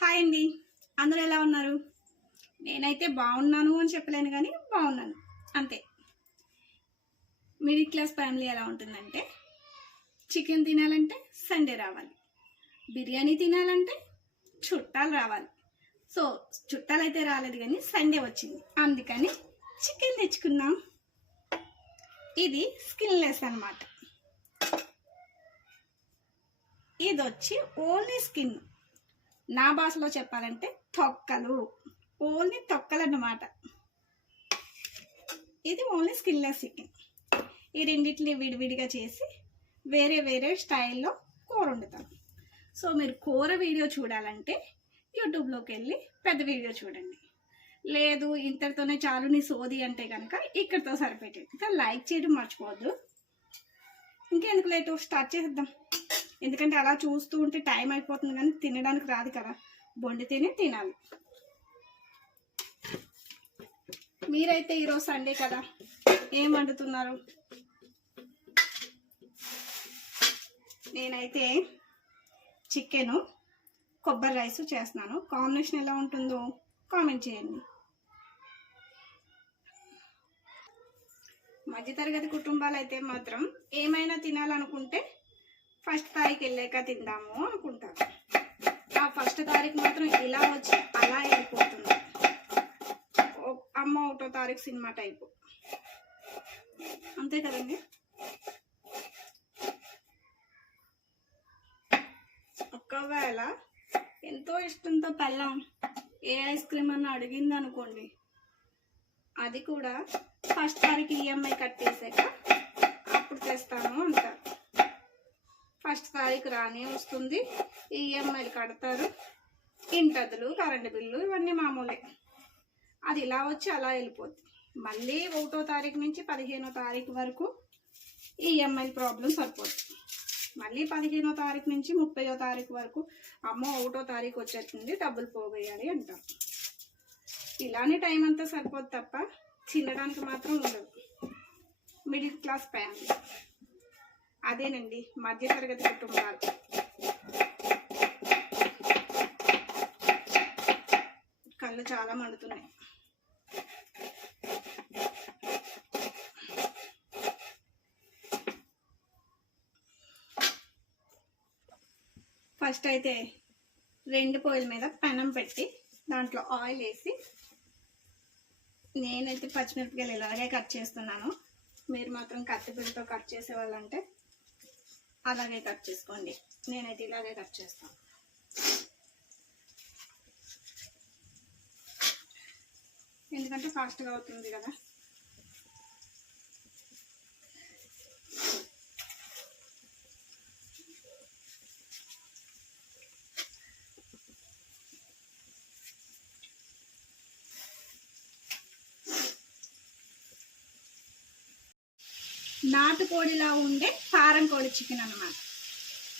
Hi అండి, అందరూ ఎలా ఉన్నారు? నేనైతే బాగున్నాను అని చెప్పలేను కానీ బాగున్నాను అంతే. మిడిల్ క్లాస్ ఫ్యామిలీ ఎలా ఉంటుందంటే చికెన్ తినాలంటే సండే రావాలి, బిర్యానీ తినాలంటే చుట్టాలు రావాలి. సో చుట్టాలు అయితే రాలేదు కానీ సండే వచ్చింది, అందుకని చికెన్ తెచ్చుకున్నాం. ఇది స్కిన్లెస్ అన్నమాట. ఇది వచ్చి ఓన్లీ స్కిన్, నా భాషలో చెప్పాలంటే తొక్కలు, ఓన్లీ తొక్కలు అన్నమాట. ఇది ఓన్లీ స్కిన్లెస్ చికెన్. ఈ రెండింటిని విడివిడిగా చేసి వేరే వేరే స్టైల్లో కూర వండుతాం. సో మీరు కూర వీడియో చూడాలంటే యూట్యూబ్లోకి వెళ్ళి పెద్ద వీడియో చూడండి. లేదు ఇంతటితోనే చాలు నీ సోది అంటే కనుక ఇక్కడితో సరిపెట్టండి. ఇంకా లైక్ చేయడం మర్చిపోవద్దు. ఇంకెందుకు లేటు, స్టార్ట్ చేద్దాం. ఎందుకంటే అలా చూస్తూ ఉంటే టైం అయిపోతుంది కానీ తినడానికి రాదు కదా, వండితేనే తినాలి. మీరైతే ఈరోజు సండే కదా, ఏం వండుతున్నారు? నేనైతే చికెను కొబ్బరి రైస్ చేస్తున్నాను. కాంబినేషన్ ఎలా ఉంటుందో కామెంట్ చేయండి. మధ్యతరగతి కుటుంబాలు అయితే మాత్రం ఏమైనా తినాలనుకుంటే ఫస్ట్ తారీఖు వెళ్ళాక తిందాము అనుకుంటారు. ఆ ఫస్ట్ తారీఖు మాత్రం ఇలా వచ్చి అలా వెళ్ళిపోతుంది. అమ్మ 1వ తారీఖు సినిమా టైపు, అంతే కదండి. ఒకవేళ ఎంతో ఇష్టంతో పెళ్ళాం ఏ ఐస్ క్రీమ్ అన్న అడిగింది అనుకోండి, అది కూడా ఫస్ట్ తారీఖు ఈఎంఐ కట్టేసాక అప్పుడు తెస్తాను అంటారు. ఫస్ట్ తారీఖు రానే వస్తుంది, ఈఎంఐలు కడతారు, ఇంటద్దులు, కరెంటు బిల్లు ఇవన్నీ మామూలే. అది ఇలా వచ్చి అలా వెళ్ళిపోతుంది. మళ్ళీ 1వ తారీఖు నుంచి 15వ తారీఖు వరకు ఈఎంఐ ప్రాబ్లం సరిపోతుంది. మళ్ళీ 15వ తారీఖు నుంచి 30వ తారీఖు వరకు అమ్మో 1వ తారీఖు వచ్చేస్తుంది, డబ్బులు పోగేయాలి అంటారు. ఇలానే టైం అంతా సరిపోతుంది తప్ప తినడానికి మాత్రం ఉండదు. మిడిల్ క్లాస్ ఫ్యామిలీ అదేనండి, మధ్యతరగతి కుటుంబాలు. కళ్ళు చాలా మండుతున్నాయి. ఫస్ట్ అయితే 2 పొయ్యిల మీద పెనం పెట్టి దాంట్లో ఆయిల్ వేసి, నేనైతే పచ్చిమిరపకాయలు ఇలాగే కట్ చేస్తున్నాను. మీరు మాత్రం కత్తిపీటతో కట్ చేసే వాళ్ళంటే అలాగే కట్ చేసుకోండి. నేనైతే ఇలాగే కట్ చేస్తాను. ఎందుకంటే ఫాస్ట్గా అవుతుంది కదా. నాటుకోడిలా ఉండే పారం కోడి చికెన్ అన్నమాట.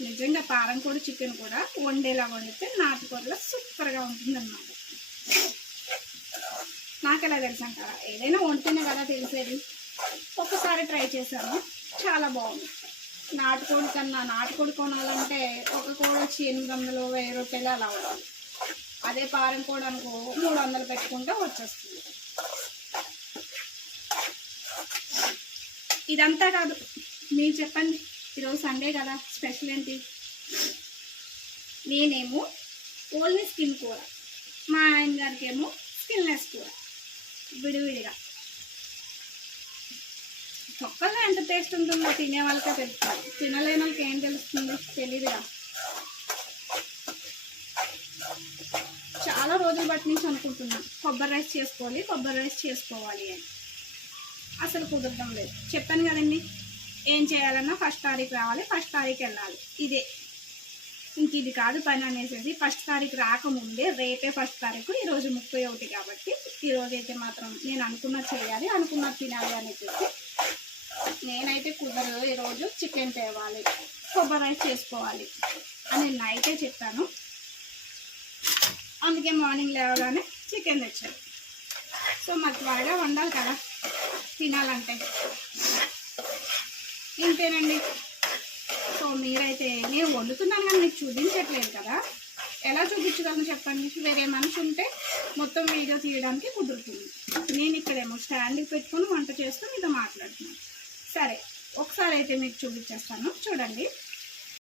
నిజంగా పారం కోడి చికెన్ కూడా వండేలా వండితే నాటుకోడిలా సూపర్గా ఉంటుంది అన్నమాట. నాకు ఎలా తెలుసు అంటారా, ఏదైనా వండితేనే కదా తెలిసేది. ఒక్కసారి ట్రై చేశాను, చాలా బాగుంది. నాటుకోడి కన్నా నాటుకోడి కొనాలంటే ఒక కోడి వచ్చి 800, 1000 రూపాయలు అలా ఉంటుంది. అదే పారం కోడి అనుకో 300 పెట్టుకుంటే వచ్చేస్తుంది. ఇదంతా కాదు, మీరు చెప్పండి ఈరోజు సండే కదా, స్పెషల్ ఏంటి? నేనేమో ఓన్లీ స్కిన్ కూర, మా ఆయన గారికి ఏమో స్కిన్లెస్ కూర, విడివిడిగా. తొక్కల్లో ఎంత టేస్ట్ ఉంటుందో తినే వాళ్ళకే తెలుస్తుంది, తినలేని వాళ్ళకి ఏం తెలుస్తుంది, తెలియదుగా. చాలా రోజుల బట్టి నుంచి అనుకుంటున్నాను కొబ్బరి రైస్ చేసుకోవాలి అని. అసలు కుదరడం లేదు. చెప్పాను కదండి, ఏం చేయాలన్నా ఫస్ట్ తారీఖు రావాలి, ఫస్ట్ తారీఖు వెళ్ళాలి. ఇదే ఇంక ఇది కాదు పని అనేసి ఫస్ట్ తారీఖు రాకముందే రేపే ఫస్ట్ తారీఖు, ఈరోజు 31 కాబట్టి ఈరోజైతే మాత్రం నేను అనుకున్నది చేయాలి, అనుకున్నది తినాలి అని చెప్పి నేనైతే కుదరదు. ఈరోజు చికెన్ తేవాలి, కొబ్బరి రైస్ చేసుకోవాలి అని నైటే చెప్పాను. అందుకే మార్నింగ్ లేవగానే చికెన్ తెచ్చాను. సో మరి త్వరగా వండాలి కదా తినాలంటే, ఇంతేనండి. సో మీరైతే నేను వండుతున్నాను కానీ మీకు చూపించట్లేదు కదా, ఎలా చూపించగలను చెప్పండి? వేరే మనిషి ఉంటే మొత్తం వీడియో తీయడానికి కుదురుతుంది. నేను ఇక్కడేమో స్టాండ్కి పెట్టుకొని వంట చేస్తూ మీతో మాట్లాడుతున్నాను. సరే, ఒకసారి అయితే మీకు చూపించేస్తాను, చూడండి.